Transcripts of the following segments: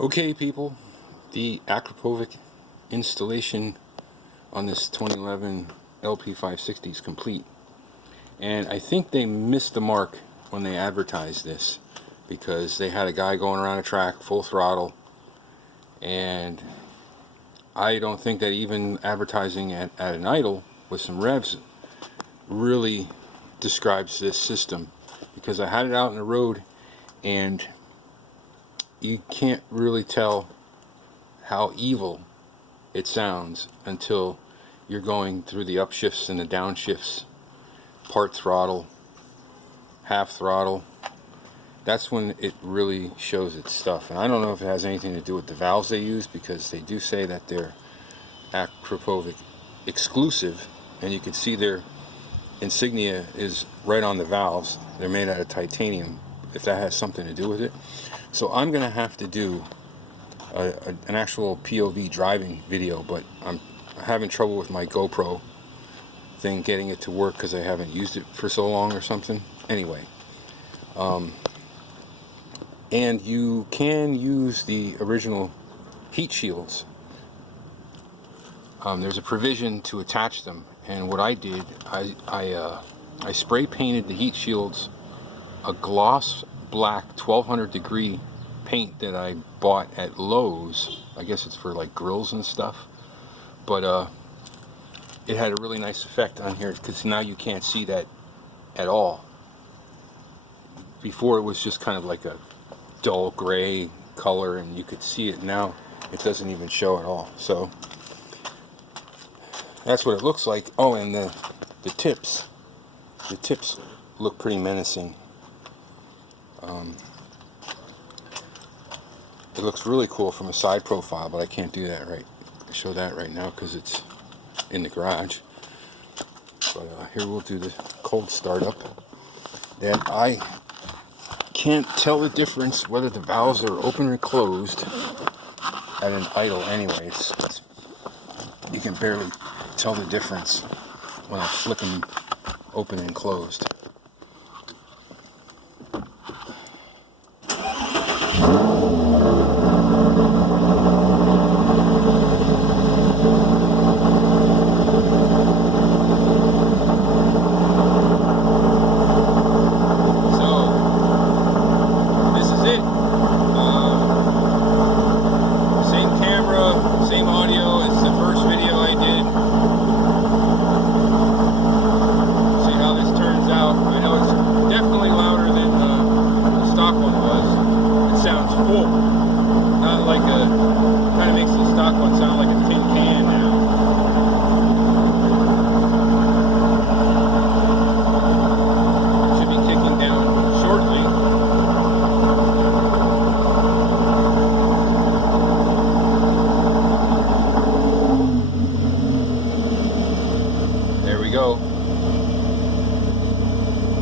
Okay, people, the Akrapovic installation on this 2011 LP560 is complete, and I think they missed the mark when they advertised this, because they had a guy going around a track full throttle, and I don't think that even advertising at an idle with some revs really describes this system, because I had it out on the road and you can't really tell how evil it sounds until you're going through the upshifts and the downshifts, part throttle, half throttle. That's when it really shows its stuff. And I don't know if it has anything to do with the valves they use, because they do say that they're Akrapovic exclusive, and you can see their insignia is right on the valves. They're made out of titanium, if that has something to do with it. So I'm gonna have to do an actual POV driving video, but I'm having trouble with my GoPro thing getting it to work because I haven't used it for so long or something. Anyway, and you can use the original heat shields. There's a provision to attach them, and what I did, I spray painted the heat shields a gloss black 1200 degree paint that I bought at Lowe's. I guess it's for like grills and stuff, but it had a really nice effect on here, because now you can't see that at all. Before it was just kind of like a dull gray color and you could see it. Now it doesn't even show at all. So that's what it looks like. Oh, and the tips look pretty menacing. It looks really cool from a side profile, but I can't do that show that right now because it's in the garage. But here we'll do the cold startup. That I can't tell the difference whether the valves are open or closed at an idle anyway. You can barely tell the difference when I flick them open and closed.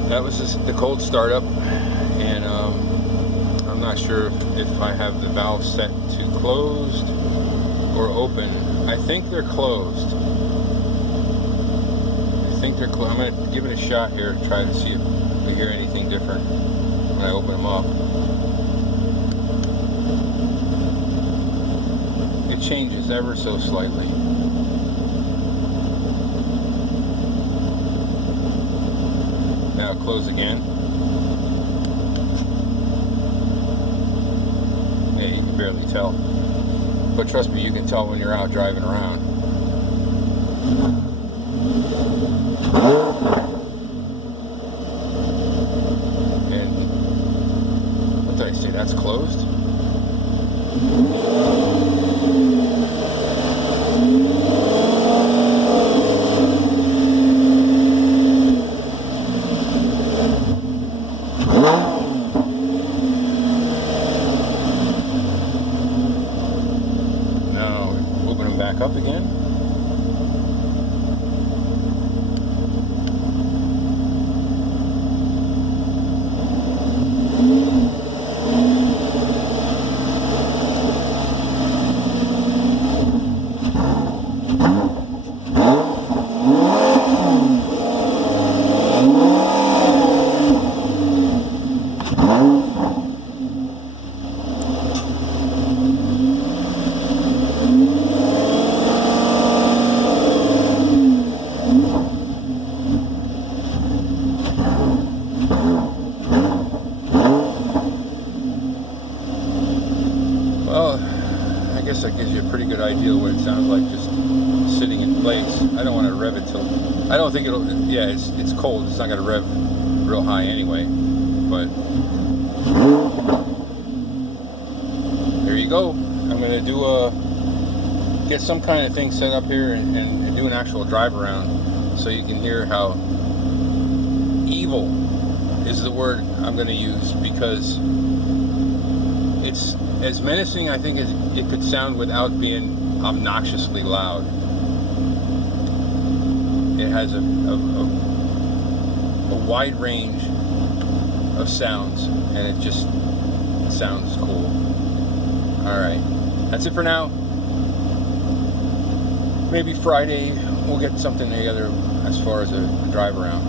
That was just the cold startup, and I'm not sure if I have the valve set to closed or open. I think they're closed. I'm going to give it a shot here and try to see if we hear anything different when I open them up. It changes ever so slightly. Now close again. Yeah, you can barely tell. But trust me, you can tell when you're out driving around. And what did I say? That's closed? Back up again. Well, I guess that gives you a pretty good idea of what it sounds like just sitting in place. I don't want to rev it till... I don't think it'll... Yeah, it's cold. It's not going to rev real high anyway. But... there you go. I'm going to do get some kind of thing set up here and do an actual drive around so you can hear how evil is the word I'm going to use, because it's as menacing, I think, as it could sound without being obnoxiously loud. It has a wide range of sounds, and it just sounds cool. Alright, that's it for now. Maybe Friday we'll get something together as far as a drive around.